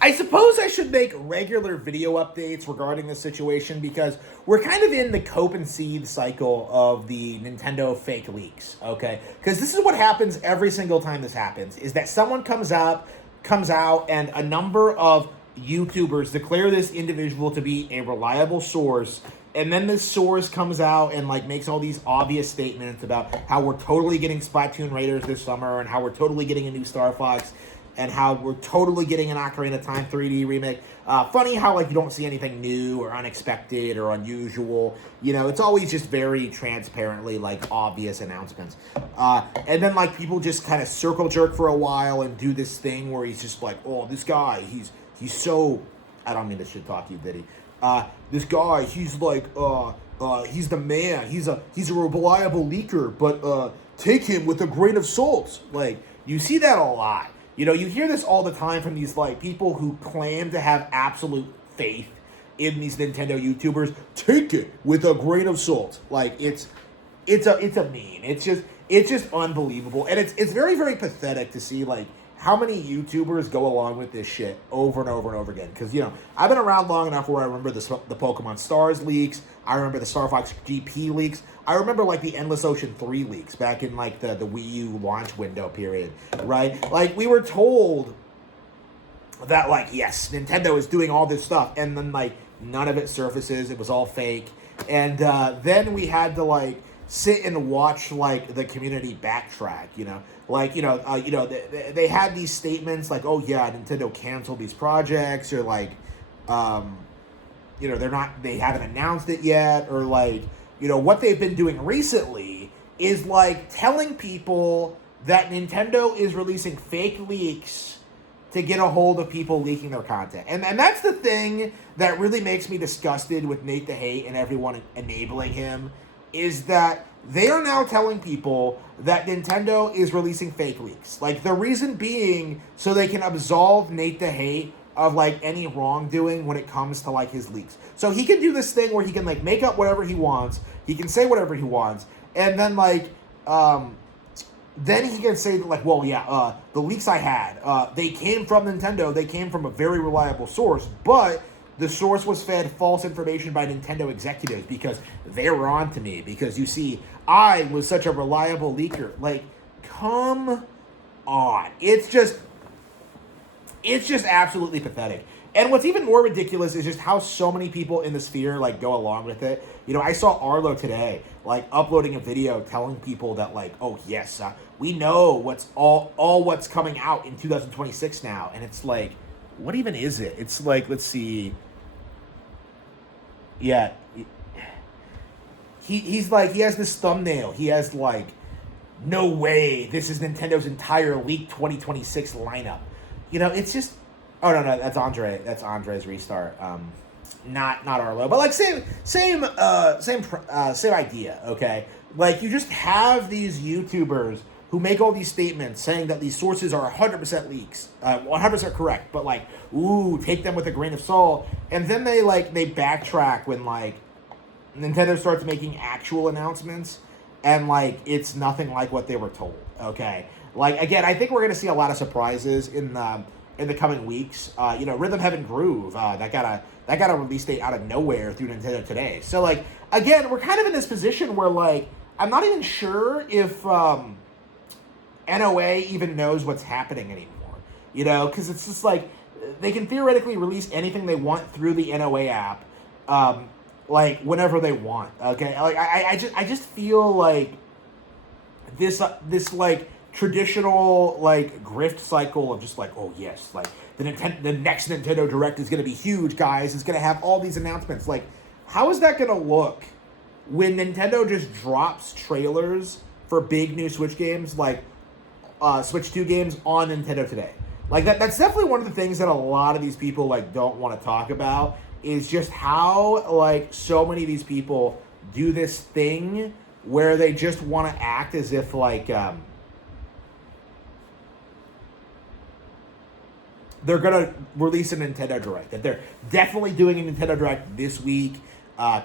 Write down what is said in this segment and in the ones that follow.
I suppose I should make regular video updates regarding this situation because we're kind of in the cope and seethe cycle of the Nintendo fake leaks, okay? Because this is what happens every single time this happens, is that someone comes out, and a number of YouTubers declare this individual to be a reliable source, and then this source comes out and like makes all these obvious statements about how we're totally getting Splatoon Raiders this summer and how we're totally getting a new Star Fox and how we're totally getting an Ocarina of Time 3D remake. Funny how like you don't see anything new or unexpected or unusual. You know, it's always just very transparently like obvious announcements. And then like people just kind of circle jerk for a while and do this thing where he's just like, oh, this guy, he's so, I don't mean to shit talk you, Diddy. This guy, he's like, he's the man. He's a reliable leaker, but take him with a grain of salt. Like, you see that a lot. You know, you hear this all the time from these like people who claim to have absolute faith in these Nintendo YouTubers. Take it with a grain of salt. Like it's a meme. It's just unbelievable, and it's very, very pathetic to see like how many YouTubers go along with this shit over and over and over again. Because, you know, I've been around long enough where I remember the Pokemon Stars leaks. I remember the Star Fox GP leaks. I remember, like, the Endless Ocean 3 leaks back in, like, the Wii U launch window period, right? Like, we were told that, like, yes, Nintendo is doing all this stuff. And then, like, none of it surfaces. It was all fake. And then we had to, like, sit and watch like the community backtrack, you know, like they had these statements like, oh yeah, Nintendo canceled these projects, or like, they haven't announced it yet, or like, you know, what they've been doing recently is like telling people that Nintendo is releasing fake leaks to get a hold of people leaking their content, and that's the thing that really makes me disgusted with Nate the Hate and everyone enabling him. Is that they are now telling people that Nintendo is releasing fake leaks. Like, the reason being so they can absolve Nate the Hate of, like, any wrongdoing when it comes to, like, his leaks. So he can do this thing where he can, like, make up whatever he wants. He can say whatever he wants. And then, like, then he can say, like, well, yeah, the leaks I had, they came from Nintendo. They came from a very reliable source. But the source was fed false information by Nintendo executives because they were on to me. Because, you see, I was such a reliable leaker. Like, come on. It's just absolutely pathetic. And what's even more ridiculous is just how so many people in the sphere, like, go along with it. You know, I saw Arlo today, like, uploading a video telling people that, like, oh, yes, we know what's what's coming out in 2026 now. And it's like, what even is it? It's like, let's see. Yeah, he's like, he has this thumbnail. He has like, no way, this is Nintendo's entire leaked 2026 lineup. You know, it's just, oh no, that's Andre. That's Andre's restart. Not Arlo, but like same idea. Okay, like you just have these YouTubers who make all these statements saying that these sources are 100% leaks, 100% correct, but like, ooh, take them with a grain of salt. And then they backtrack when like Nintendo starts making actual announcements, and like it's nothing like what they were told. Okay, like again, I think we're gonna see a lot of surprises in the coming weeks. You know, Rhythm Heaven Groove, that got a release date out of nowhere through Nintendo Today. So like again, we're kind of in this position where like I'm not even sure if NOA even knows what's happening anymore, you know, because it's just like they can theoretically release anything they want through the NOA app, like whenever they want. Okay, like I just feel like this like traditional like grift cycle of just like, oh yes, like the next Nintendo Direct is gonna be huge, guys. It's gonna have all these announcements. Like, how is that gonna look when Nintendo just drops trailers for big new Switch games like Switch 2 games on Nintendo Today? Like that's definitely one of the things that a lot of these people like don't want to talk about, is just how like so many of these people do this thing where they just want to act as if like they're gonna release a Nintendo Direct, that they're definitely doing a Nintendo Direct this week,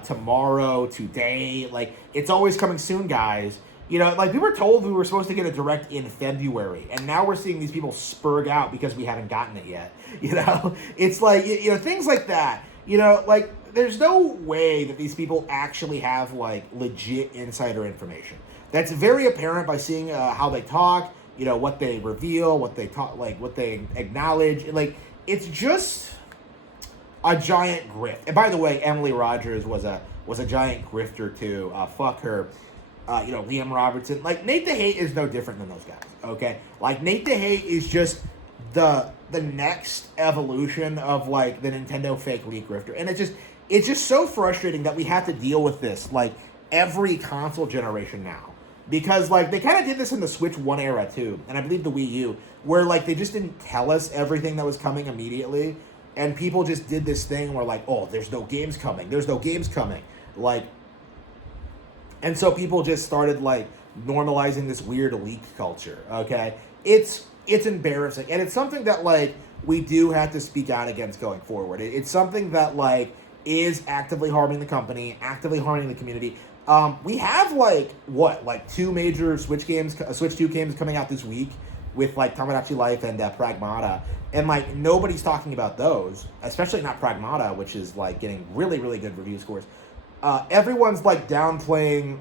tomorrow, today. Like, it's always coming soon, guys. You know, like we were told we were supposed to get a direct in February, and now we're seeing these people spurg out because we haven't gotten it yet. You know, it's like, you know, things like that. You know, like there's no way that these people actually have like legit insider information. That's very apparent by seeing how they talk. You know, what they reveal, what they talk, like what they acknowledge. Like it's just a giant grift. And by the way, Emily Rogers was a giant grifter too. Fuck her. You know, Liam Robertson. Like, Nate the Hate is no different than those guys, okay? Like, Nate the Hate is just the next evolution of, like, the Nintendo fake leak grifter. And it's just so frustrating that we have to deal with this, like, every console generation now. Because, like, they kind of did this in the Switch 1 era, too. And I believe the Wii U, where, like, they just didn't tell us everything that was coming immediately. And people just did this thing where, like, oh, there's no games coming. There's no games coming. Like... And so people just started, like, normalizing this weird leak culture, okay? It's embarrassing. And it's something that, like, we do have to speak out against going forward. It's something that, like, is actively harming the company, actively harming the community. We have, like, like, 2 major Switch 2 games coming out this week with, like, Tomodachi Life and Pragmata. And, like, nobody's talking about those, especially not Pragmata, which is, like, getting really, really good review scores. Everyone's like downplaying,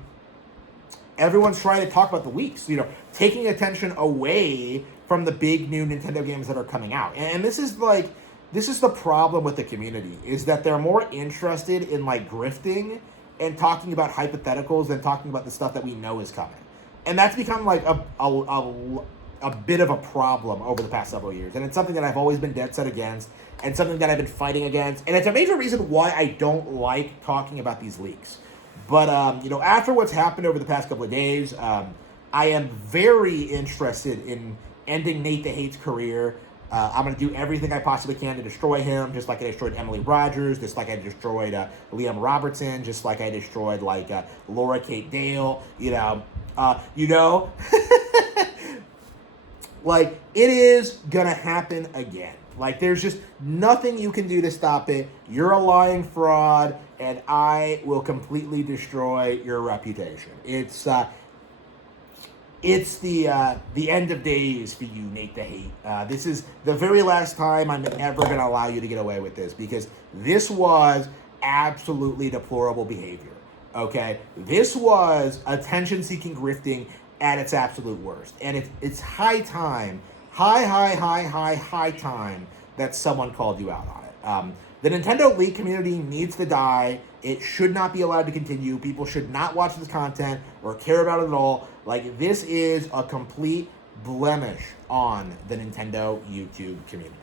everyone's trying to talk about the leaks, you know, taking attention away from the big new Nintendo games that are coming out. And this is the problem with the community, is that they're more interested in like grifting and talking about hypotheticals than talking about the stuff that we know is coming. And that's become like a bit of a problem over the past several years. And it's something that I've always been dead set against, and something that I've been fighting against. And it's a major reason why I don't like talking about these leaks. But, you know, after what's happened over the past couple of days, I am very interested in ending Nate the Hate's career. I'm going to do everything I possibly can to destroy him, just like I destroyed Emily Rogers, just like I destroyed Liam Robertson, just like I destroyed, like, Laura Kate Dale, you know. Like, it is going to happen again. Like, there's just nothing you can do to stop it. You're a lying fraud, and I will completely destroy your reputation. It's the end of days for you, Nate the Hate. This is the very last time I'm ever going to allow you to get away with this, because this was absolutely deplorable behavior, okay? This was attention-seeking grifting at its absolute worst. And it's high time, high time that someone called you out on it. The Nintendo leak community needs to die. It should not be allowed to continue. People should not watch this content or care about it at all. Like, this is a complete blemish on the Nintendo YouTube community.